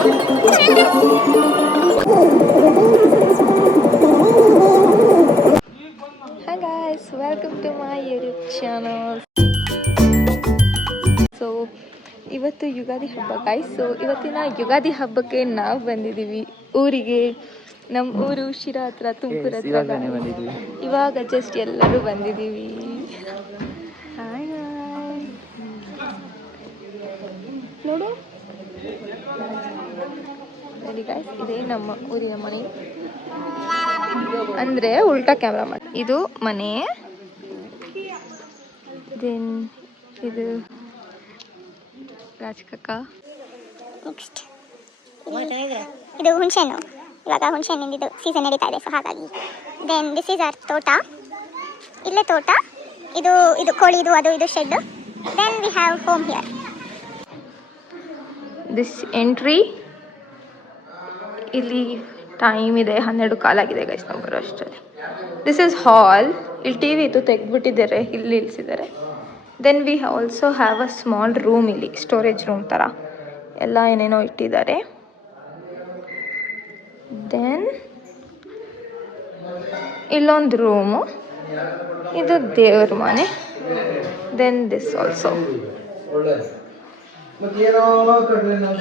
Hi guys, welcome to my YouTube channel. So ಇವತ್ತು ಯುಗಾದಿ ಹಬ್ಬ guys. So ಇವತ್ತಿನ ಯುಗಾದಿ ಹಬ್ಬಕ್ಕೆ ನಾವು ಬಂದಿದ್ದೀವಿ ಊರಿಗೆ. ನಮ್ಮ ಊರು ಶಿರಾ ಹತ್ರ, ತುಮಕೂರು ಹತ್ರ. ಇವಾಗ ಜಸ್ಟ್ ಎಲ್ಲರೂ ಬಂದಿದ್ದೀವಿ. ಹಾಯ್ ನೋಡು ನೋಡಿ ಗಾಯ್ಸ್, ಇದೇ ನಮ್ಮ ಊರಿನ ಮನೆ. ಅಂದರೆ ಉಲ್ಟಾ ಕ್ಯಾಮ್ರಾ ಮಾಡಿ. ಇದು ಮನೆ, ದೆನ್ ಇದು ರಾಜಕಕ್ಕ. ನೆಕ್ಸ್ಟ್ ಇದು ಹುಣಸೆಹಣ್ಣು. ಇವಾಗ ಹುಣಸೆಹಣ್ಣಿಂದು ಸೀಸನ್ ನಡೀತಾ ಇದೆ, ಸೊ ಹಾಗಾಗಿ. ದೆನ್ ದಿಸ್ ಈಸ್ ಆರ್ ತೋಟ. ಇಲ್ಲೇ ತೋಟ. ಇದು ಇದು ಕೋಳಿದು ಅದು ಇದು shed. Then we have home here. This entry. ಇಲ್ಲಿ ಟೈಮ್ ಇದೆ 12 ಕಾಲಾಗಿದೆ ಗೈಸ್ ನಾವು ಬರೋ ಅಷ್ಟರಲ್ಲಿ. This is hall. ಇಲ್ಲಿ ಟಿ ವಿ ಇತ್ತು, ತೆಗೆದ್ಬಿಟ್ಟಿದ್ದಾರೆ, ಇಲ್ಲಿ ಇಳಿಸಿದ್ದಾರೆ. Then we also have a small room. ಇಲ್ಲಿ ಸ್ಟೋರೇಜ್ ರೂಮ್ ಥರ ಎಲ್ಲ ಏನೇನೋ ಇಟ್ಟಿದ್ದಾರೆ. ದೆನ್ ಇಲ್ಲೊಂದು ರೂಮು, ಇದು ದೇವ್ರ ಮನೆ. Then this also.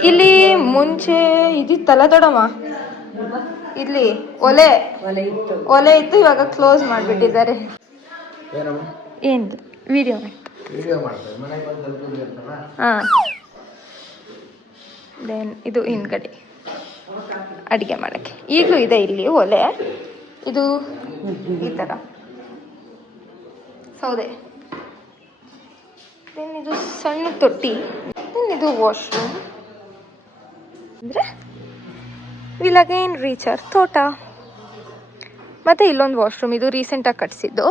ಇಲ್ಲಿ ಮುಂಚೆ ಇದಿತ್ತಲ್ಲ ದೊಡ್ಡಮ್ಮ, ಇಲ್ಲಿ ಒಲೆ ಇತ್ತು, ಇವಾಗ ಕ್ಲೋಸ್ ಮಾಡಿಬಿಟ್ಟಿದ್ದಾರೆ. ಏನು ವಿಡಿಯೋ ಹಾಂ. ದೆನ್ ಇದು ಹಿಂದ್ಗಡೆ ಅಡುಗೆ ಮಾಡೋಕ್ಕೆ ಈಗಲೂ ಇದೆ ಇಲ್ಲಿ ಒಲೆ. ಇದು ಈ ಥರ ಸೌದೆ. ದೆನ್ ಇದು ಸಣ್ಣ ತೊಟ್ಟಿ. ದೆನ್ ಇದು ವಾಶ್ರೂಮ್. ಅಂದರೆ ವಿಲ್ ಅಗೈನ್ ರೀಚ್ ಅವರ್ ತೋಟ. ಮತ್ತು ಇಲ್ಲೊಂದು ವಾಶ್ರೂಮ್, ಇದು ರೀಸೆಂಟಾಗಿ ಕಟ್ಸಿದ್ದು.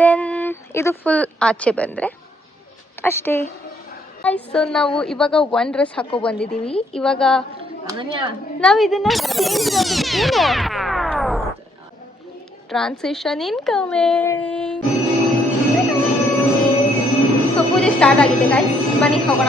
ದೆನ್ ಇದು ಫುಲ್ ಆಚೆ ಬಂದರೆ ಅಷ್ಟೇ. ಸೊ ನಾವು ಇವಾಗ ಒನ್ ಡ್ರೆಸ್ ಹಾಕೋ ಬಂದಿದ್ದೀವಿ. ಇವಾಗ ನಾವು ಇದನ್ನ ಏನು ಟ್ರಾನ್ಸಿಷನ್ ಇನ್ಕಮಿಂಗ್. ಸೊ ಪೂಜೆ ಸ್ಟಾರ್ಟ್ ಆಗಿದೆ ಗಾಯ್ಸ್, ಬನ್ನಿ ಹೋಗೋಣ.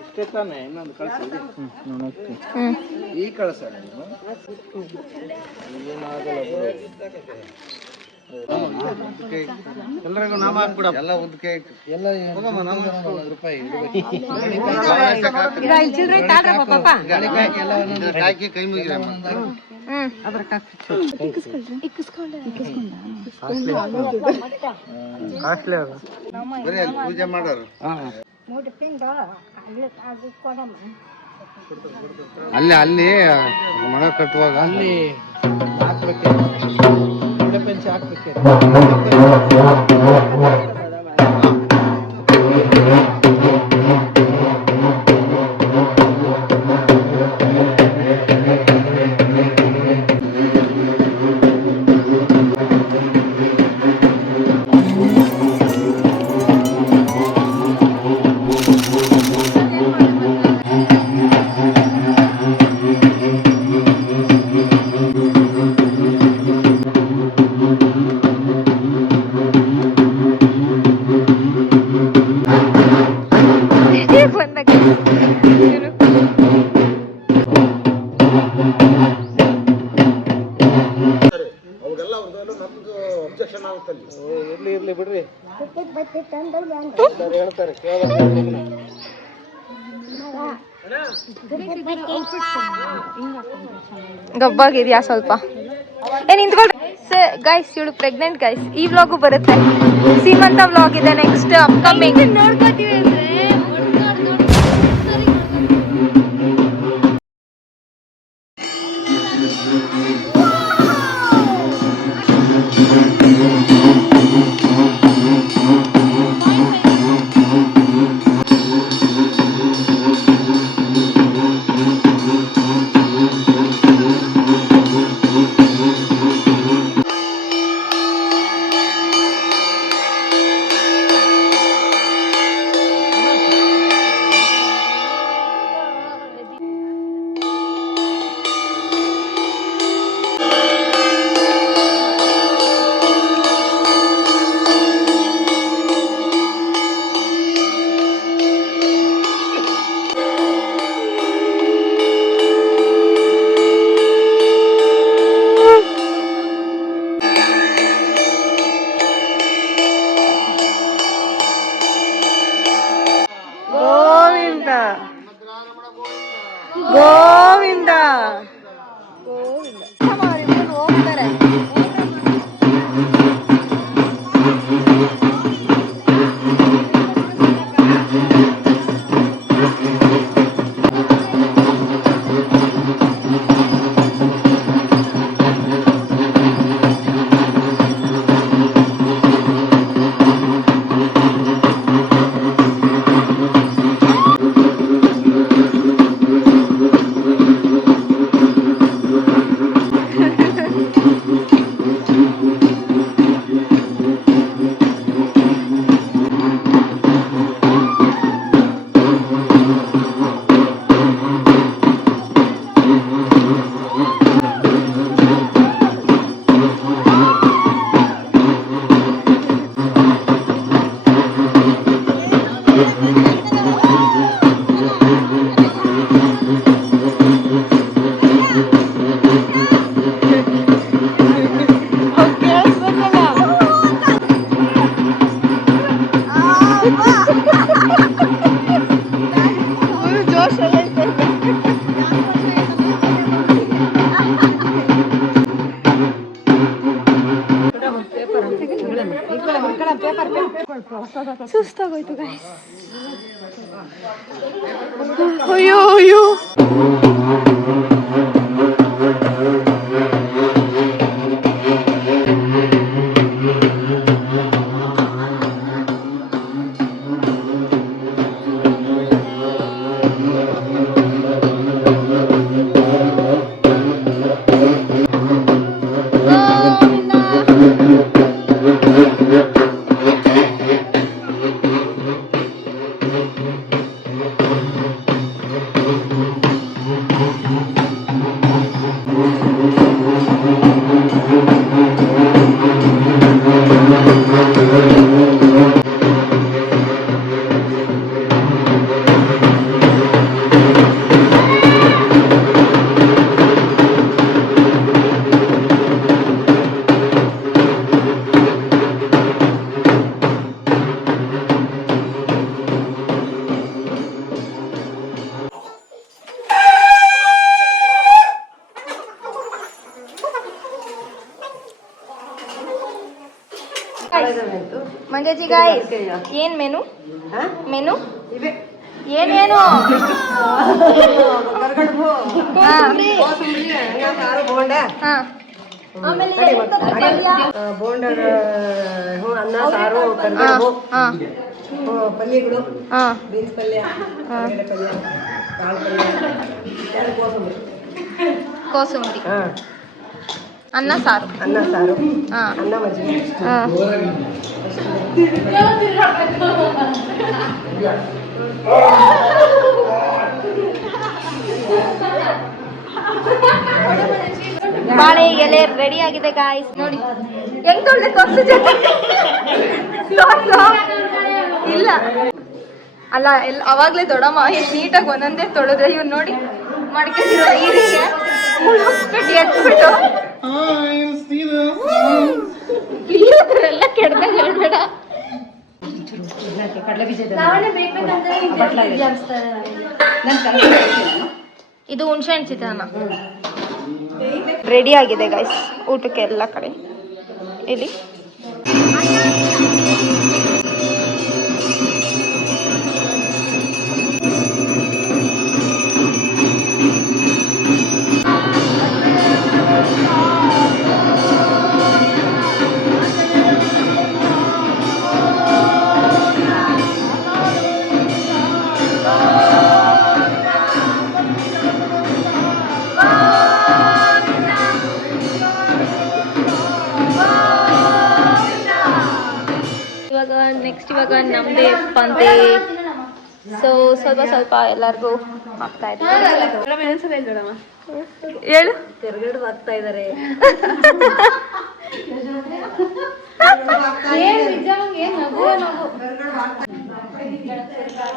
ಇಷ್ಟೇ ತಾನೆ, ಇನ್ನೊಂದು ಕಳಿಸಿ. ಈ ಕಳಿಸ ಎಲ್ಲರಿಗೂ ನಾಮ ಹಾಕ್ಬಿಡ. ಎಲ್ಲ ಉದ್ಕೆ ಎಲ್ಲ ರೂಪಾಯಿ ಹಾಕಿ ಕೈ ಮುಗಿದ ಬರೀ ಅಲ್ಲಿ ಪೂಜೆ ಮಾಡೋರು. 3 ತಿಂಗಳು ಅಲ್ಲಿ ಅದು ಕೊಡಮ್ಮ. ಅಲ್ಲಿ ಅಲ್ಲಿ ಮಗ ಕಟ್ಟುವಾಗ ಅಲ್ಲಿ ಹಾಕ್ಬೇಕು ಪಂಚೆ ಹಾಕ್ಬೇಕು. ಬಂದಾಗ ಇರ್ಲಿ ಬಿಡ್ರಿ ಹೇಳ್ತಾರೆ. ಗಬ್ಬಾಗಿದ್ಯಾ ಸ್ವಲ್ಪ? ನಿಂತ್ಕೊಳ್ರಿ ಗೈಸ್, ಇವಳು ಪ್ರೆಗ್ನೆಂಟ್ ಗೈಸ್. ಈ ವ್ಲಾಗು ಬರುತ್ತೆ, ಸೀಮಂತ ವ್ಲಾಗ್ ಇದೆ ನೆಕ್ಸ್ಟ್ ಅಪ್ಕಮಿಂಗ್. ನೋಡ್ಕೋತೀವಿ ಅಂದ್ರೆ ಗೋವಿಂದ ಗೋವಿಂದ ಹೋಗ್ತಾರೆ. ಸುಸ್ತಾಗೋಯ್ತು ಗೈಸ್. ಅಯ್ಯೋ ಅಯ್ಯೋ ಮಂಜಾಜಿ ಗಾಯ್ಸ್, ಏನ್ ಮೆನು? ಮೆನು ಏನೇನು ಅನ್ನ ಸಾರು ಕರಿಬೇವು ಪಲ್ಯಗಳು ಬೀನ್ಸ್ ಪಲ್ಯ ಪಲ್ಯ ಕಾಳು ಪಲ್ಯ ಕೋಸುಂಬರಿ ಅನ್ನ ಸಾರು ಅನ್ನ ಮಜ್ಜಿಗೆ ಬಾಳೆ ಎಲೆ ರೆಡಿ ಆಗಿದೆ ಗಾಯ್ಸ್. ನೋಡಿ ಹೆಂಗ್ ತೊಳ್ದೆ ತೋರ್ಸು ಜೊತೆ ಇಲ್ಲ ಅಲ್ಲ ಎಲ್ಲ ಅವಾಗ್ಲೇ ದೊಡ್ಡಮ್ಮ ಎಷ್ಟು ನೀಟಾಗಿ ಒಂದೊಂದೇ ತೊಳೆದ್ರೆ ಇವ್ನು ನೋಡಿ ಮಡ್ಕೊಂಡಿರೋ ಈರಿಗೆ ಮುಳುಗಿಸ್ಬಿಟ್ಟು ಎತ್ಬಿಟ್ಟು ಎಲ್ಲ ಕೆಡ್ದಾಗ ಹೇಳ್ಬೇಡ. ಇದು ಹುಣಸೆ ಹಣ್ಣು ಚಿತ್ರಾನ್ನ ರೆಡಿ ಆಗಿದೆ ಗೈಸ್ ಊಟಕ್ಕೆ ಎಲ್ಲ ಕಡೆ. ಇಲ್ಲಿ ಇವಾಗ ನಮ್ದೇ ಪಂತೆ ಸೊ ಸ್ವಲ್ಪ ಎಲ್ಲರಿಗೂ ಆಗ್ತಾ ಇದೆ. ಹೇಳು ತಿರುಗಡೆ ಹಾಕ್ತಾ ಇದಾರೆ.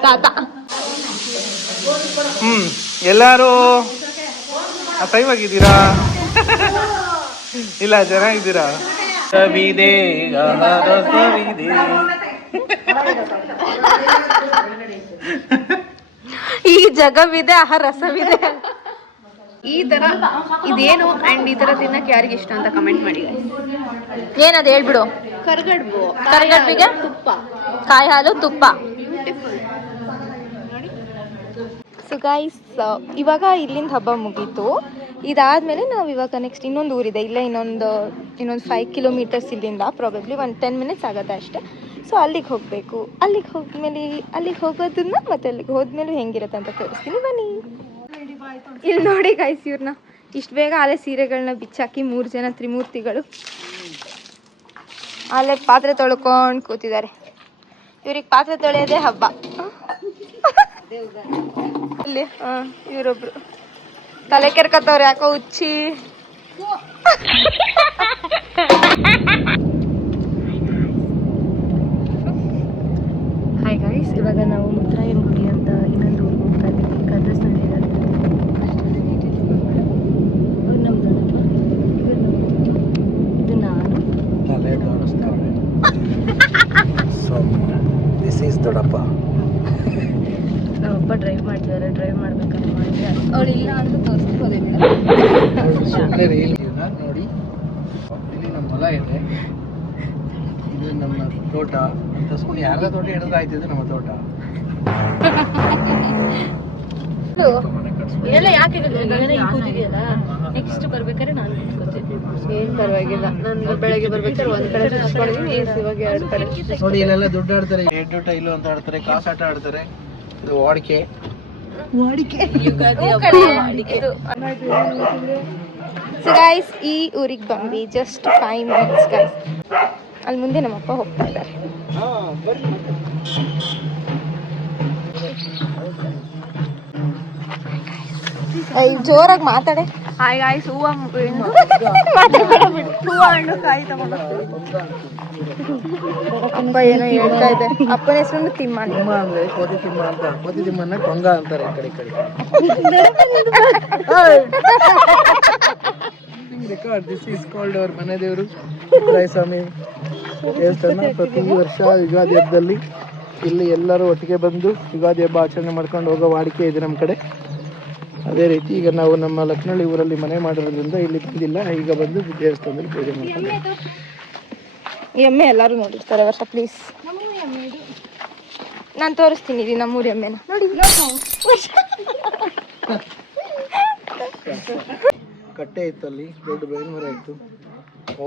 ತಾತ ಎಲ್ಲಾರು ಅಸಹ್ಯವಾಗಿದ್ದೀರಾ? ಇಲ್ಲ ಚೆನ್ನಾಗಿದ್ದೀರಾ? ಸವಿದೆ ಸವಿದೆ ಈ ಜಗವಿದೆ ಆಹ ರಸವಿದೆ. ಈ ತರ ಇದೇನು ಅಂಡ್ ಈ ತರ ತಿನ್ನಕ್ಕೆ ಯಾರಿಗೆ ಇಷ್ಟ ಅಂತ ಕಮೆಂಟ್ ಮಾಡಿ. ಏನದು ಹೇಳ್ಬಿಡು. ಕರ್ಗಡ್ಬಿಗೆ ತುಪ್ಪ, ಕಾಯಿ ಹಾಲು, ತುಪ್ಪ. ಸೊ ಗೈಸ್ ಇವಾಗ ಇಲ್ಲಿಂದ ಹಬ್ಬ ಮುಗೀತು. ಇದಾದ್ಮೇಲೆ ನಾವು ಇವಾಗ ನೆಕ್ಸ್ಟ್ ಇನ್ನೊಂದು ಊರಿದೆ, ಇಲ್ಲೇ ಇನ್ನೊಂದು 5 ಕಿಲೋಮೀಟರ್ಸ್ ಇಲ್ಲಿಂದ, ಪ್ರಾಬಬ್ಲಿ 10 ಮಿನಿಟ್ಸ್ ಆಗುತ್ತೆ ಅಷ್ಟೇ. ಸೊ ಅಲ್ಲಿಗೆ ಹೋಗಬೇಕು. ಅಲ್ಲಿಗೆ ಹೋಗೋದನ್ನ ಮತ್ತೆ ಅಲ್ಲಿಗೆ ಹೋದ್ಮೇಲೆ ಹೆಂಗಿರುತ್ತೆ ಅಂತ ತೋರಿಸ್ತೀನಿ ಬನ್ನಿ. ಇಲ್ಲಿ ನೋಡಿ ಗೈಸ್ ಇವ್ರನ್ನ ಇಷ್ಟು ಬೇಗ ಅಲ್ಲೇ ಸೀರೆಗಳನ್ನ ಬಿಚ್ಚಾಕಿ 3 ಜನ ತ್ರಿಮೂರ್ತಿಗಳು ಅಲ್ಲೇ ಪಾತ್ರೆ ತೊಳ್ಕೊಂಡು ಕೂತಿದ್ದಾರೆ. ಇವ್ರಿಗೆ ಪಾತ್ರೆ ತೊಳೆಯೋದೇ ಹಬ್ಬ. ಇಲ್ಲಿ ಇವರೊಬ್ರು ತಲೆ ಕೆರ್ಕತ್ತವ್ರು ಯಾಕೋ ಹುಚ್ಚಿ. ಹಾಯ್ ಗೈಸ್, ಇವಾಗ ನಾವು ಮುತ್ತರಾಯನ ಗುಡಿ ಅಂತ ಇನ್ನೊಂದು ಊರಿಗೆ ಹೋಗ್ತಾ ಇದ್ದೀವಿ. ಕದ್ರಸ್ ನಡಿದ್ದಾರೆ. ಇದು ನಾನು. ತಲೆ ತೋರಿಸ್ತಾಳೆ. ದಿಸ್ ಈಸ್ ದೊಡ್ಡಪ್ಪ. ನಮ್ಮಪ್ಪ ಡ್ರೈವ್ ಮಾಡ್ತಿದ್ದಾರೆ. ಡ್ರೈವ್ ಮಾಡ್ಬೇಕಂತ ಮಾಡಿದ್ರೆ ಅವಳು ಇಲ್ಲ ಅಂತ ತೋರಿಸ್ಬೋದೇ ಮೇಡಮ್. ಸುಮ್ಮನೆ ರೀಲ್ ನೋಡಿ. ಇಲ್ಲಿ ನಮ್ಮ ಹೊಲ ಇದೆ, ಇದು ನಮ್ಮ ತೋಟ ಅಂತ ಸುಮ್ಮನೆ ಯಾರದ ತೋಟ ಹಿಡಿದ್ರೆ ಆಯ್ತು. ಇದು ನಮ್ಮ ತೋಟ. ಇದೆಲ್ಲ ಯಾಕೆ ಕೂತಿದೆಯಲ್ಲ, ನೆಕ್ಸ್ಟ್ ಬರ್ಬೇಕಾದ್ರೆ ನಾನು ಕೂತ್ಕೋತೀನಿ. ಏನ್ ಪರವಾಗಿಲ್ಲ, ನಾನು ಬೆಳಗ್ಗೆ ಬರ್ಬೇಕಾದ್ರೆ ಒಂದ್ ಕಡೆ ಮಾಡಿದೀನಿ, ಇವಾಗ 2 ಕಡೆ. ನೋಡಿ ಇಲ್ಲೆಲ್ಲ ದುಡ್ಡು ಆಡ್ತಾರೆ, ಎಡ್ಡೂಟ ಇಲ್ಲು ಅಂತ ಆಡ್ತಾರೆ, ಕಾಸು ಆಟ ಆಡ್ತಾರೆ. ಇದು ವಾಡಿಕೆ. ಸೊ ಗೈಸ್ ಈ ಊರಿಗೆ ಬಂದ್ವಿ ಜಸ್ಟ್ 5 ಮಿನಿಟ್ಸ್ ಗೈಸ್. ಅಲ್ಲಿ ಮುಂದೆ ನಮ್ಮಪ್ಪ ಹೋಗ್ತಾ ಇದ್ದಾರೆ. ಜೋರಾಗಿ ಮಾತಾಡೆ. ಹಾಯ್ ಗಾಯ್ಸ್, ಹೂವು ಹಣ್ಣು ಕಾಯಿ ತಗೊಂಡು ಅಪ್ಪ ಏನೋ ಹೇಳ್ತಾ ಇದೆ. ಅಪ್ಪನ ಹೆಸರು ತಿಮ್ಮಣ್ಣ. ತಿಮ್ಮ ಅಂದ್ರೆ ಕೋತಿ ತಿಮ್ಮ ಅಂತ. ಕೋತಿ ತಿಮ್ಮನ್ನ ಕೊಂಗ ಅಂತಾರೆ ಈ ಕಡೆ. ರೆಕಾರ್ಡ್. ದಿಸ್ ಈಸ್ ಕಾಲ್ಡ್ ಅವರ್ ಮನೆ ದೇವರು ಸ್ವಾಮಿ ದೇವಸ್ಥಾನ. ಪ್ರತಿ ವರ್ಷ ಯುಗಾದಿ ಹಬ್ಬದಲ್ಲಿ ಇಲ್ಲಿ ಎಲ್ಲರೂ ಒಟ್ಟಿಗೆ ಬಂದು ಯುಗಾದಿ ಹಬ್ಬ ಆಚರಣೆ ಮಾಡ್ಕೊಂಡು ಹೋಗೋ ವಾಡಿಕೆ ಇದೆ ನಮ್ಮ ಕಡೆ. ಅದೇ ರೀತಿ ಈಗ ನಾವು ನಮ್ಮ ಲಕ್ನಳ್ಳಿ ಊರಲ್ಲಿ ಮನೆ ಮಾಡಿರೋದ್ರಿಂದ ಇಲ್ಲಿ ಬಂದಿಲ್ಲ. ಈಗ ಬಂದು ದೇವಸ್ಥಾನದಲ್ಲಿ ಪೂಜೆ ಮಾಡ್ಕೊಂಡು. ಎಮ್ಮೆ ಎಲ್ಲರೂ ನೋಡಿರ್ತಾರೆ ವರ್ಷ. ಪ್ಲೀಸ್ ನಾನು ತೋರಿಸ್ತೀನಿ ಇದು ನಮ್ಮೂರಿ ಅಮ್ಮೆನ ನೋಡಿ. ಕಟ್ಟೆ ಇತ್ತಲ್ಲಿ, ದೊಡ್ಡ ಬೇವಿನ ಮರ ಇತ್ತು.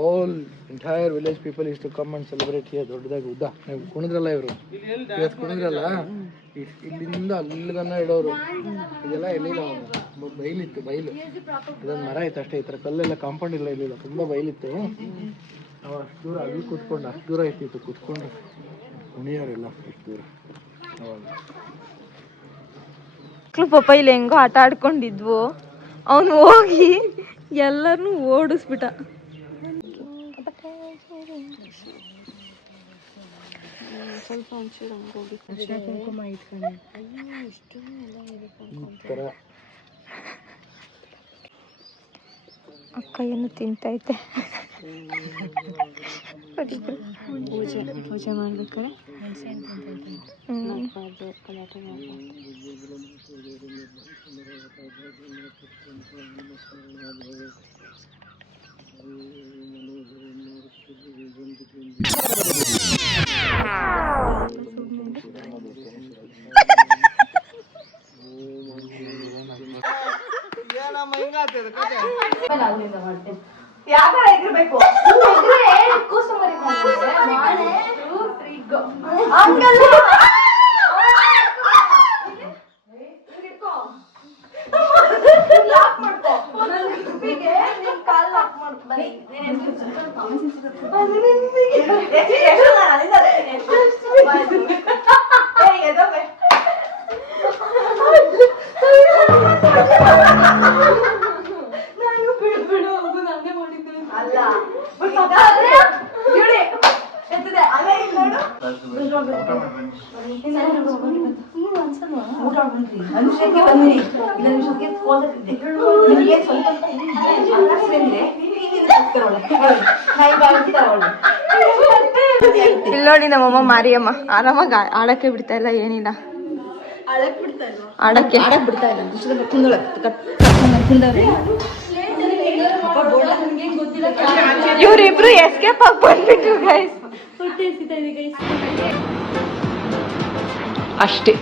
All entire village people is to come and celebrate here. ದೊಡ್ಡದಾಗಿ ಉದ್ದ ನೀವು ಕುಣಿದ್ರಲ್ಲ, ಇವರು ಇವತ್ತು ಕುಣಿದ್ರಲ್ಲ, ಇಲ್ಲಿಂದ ಅಲ್ಲಿಗನ್ನ ಇಡೋರು. ಇದೆಲ್ಲ ಎಲ್ಲಿಲ್ಲ, ಬೈಲಿತ್ತು, ಬೈಲು. ಇದೊಂದು ಮರ ಇತ್ತು ಅಷ್ಟೇ, ಈ ಥರ ಕಲ್ಲೆಲ್ಲ ಕಾಂಪೌಂಡ್ ಇಲ್ಲ, ಇರಲಿಲ್ಲ, ತುಂಬ ಬೈಲಿತ್ತು. ನಾವು ಅಷ್ಟು ದೂರ ಅಲ್ಲಿ ಕೂತ್ಕೊಂಡು, ಅಷ್ಟು ದೂರ ಇರ್ತಿತ್ತು ಕೂತ್ಕೊಂಡು ಕುಣಿಯೋರೆಲ್ಲ ಅಷ್ಟು ದೂರ. ಮಕ್ಳು ಪಾಪ ಇಲ್ಲಿ ಹೆಂಗೋ ಆಟ ಆಡ್ಕೊಂಡಿದ್ವು, ಅವನು ಹೋಗಿ ಎಲ್ಲರನ್ನೂ ಓಡಿಸ್ಬಿಟ್ಟ. ಅಕ್ಕ ಏನು ತಿಂತೈತೆ. ಪೂಜೆ ಮಾಡ್ಬೇಕಾರೆ ಯಾಕಾರ ಇರ್ಬೇಕು ಇಲ್ಲಿ ನೋಡಿ ನಮ್ಮಮ್ಮ ಮಾರಿಯಮ್ಮ ಆರಾಮಾಗಿ ಆಡಕ್ಕೆ ಬಿಡ್ತಾ ಇಲ್ಲ, ಏನಿಲ್ಲ ಆಡಕ್ಕೆ ಬಿಡ್ತಾ ಇಲ್ಲ. ಇವ್ರಿಬ್ರು ಎಸ್ಕೇಪ್ ಆಗಿ ಬಂದ್ಬಿಟ್ರು ಗೈಸ್. ಅಷ್ಟೇ.